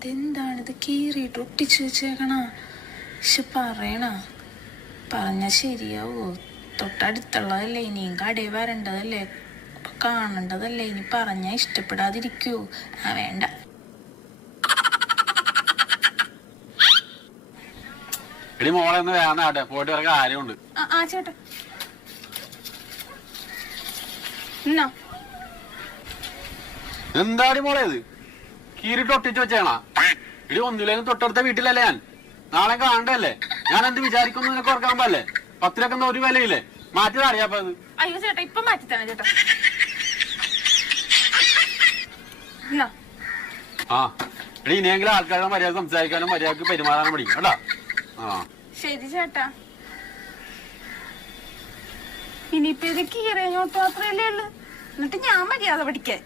ഇതെന്താണിത് കീറിയിട്ട് ഒട്ടിച്ചു വെച്ചേക്കണ? പക്ഷെ പറഞ്ഞ ശരിയാവോ? തൊട്ടടുത്തുള്ളതല്ലേ, ഇനിയും കടയിൽ വരേണ്ടതല്ലേ, കാണേണ്ടതല്ലേ, ഇനി പറഞ്ഞാ ഇഷ്ടപ്പെടാതിരിക്കൂ? വേണ്ട. എടി മോളെ ഒന്ന് വേണാട്ടെ, പോയിട്ട് വരെ കാര്യമുണ്ട്. ചേട്ടാ എന്താടി മോളെ ഇത് കീറിട്ട് ഒട്ടിച്ചു വെച്ചേണ? ഇടി ഒന്നിലേക്കും തൊട്ടടുത്ത വീട്ടിലല്ലേ ഞാൻ, നാളെ കാണണ്ടല്ലേ? ഞാൻ എന്ത് വിചാരിക്കുന്നു നിനക്ക് ഓർക്കാൻ പാടില്ലേ? 10 രൂപ ഒരു വിലയില്ലേ? മാറ്റി അറിയാപ്പ അത്. അയ്യോ ചേട്ടാ, ഇപ്പൊ മാറ്റിത്തന്നെ ചേട്ടാ. എടി ഇനിയെങ്കിലും ആൾക്കാരുടെ മര്യാദ സംസാരിക്കാനും മര്യാദക്ക് പെരുമാറാനും പഠിക്കും കേട്ടാ. ശരി ചേട്ടാ. ഇനിയിപ്പൊ ഇത് കീറിയോട്ട് മാത്രല്ലേ ഉള്ളു, എന്നിട്ട് ഞാൻ മര്യാദ പഠിക്കാൻ.